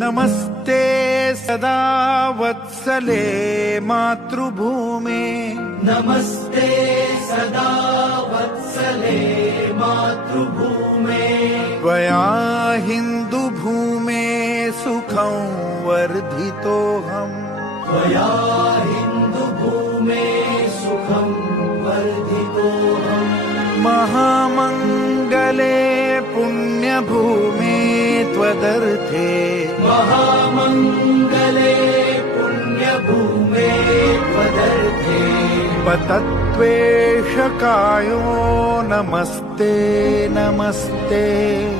नमस्ते सदा वत्सले मातृभूमे, नमस्ते सदा वत्सले मातृभूमे, त्वया हिन्दुभूमे सुखं वर्धितोऽहम्, त्वया हिन्दुभूमे सुखं वर्धितोऽहम्, महामङ्गले पुण्यभूमे त्वदर्थे, महामङ्गले पुण्यभूमे त्वदर्थे, पतत्वेषकायो नमस्ते नमस्ते,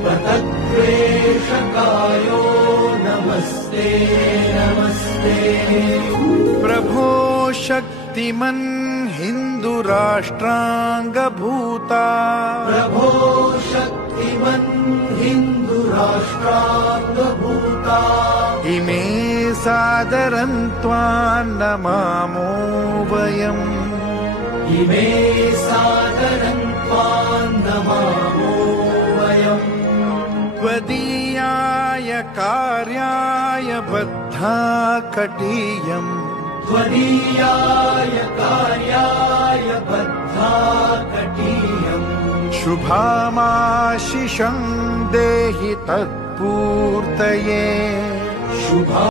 पतत्वेषकायो नमस्ते नमस्ते, प्रभो शक्तिमन् हिन्दुराष्ट्राङ्गभूता, प्रभो शक्तिमन् हिन्दुराष्ट्राङ्गभूता, इमे सादरं त्वां नमामो वयम्, इमे सादरं त्वां नमामो वयम्, त्वदीयाय कार्याय बद्धा कटीयम्, त्वदीयाय कार्याय बद्धा कटीयम्, शुभामाशिषं देहि तत्पूर्तये, शुभा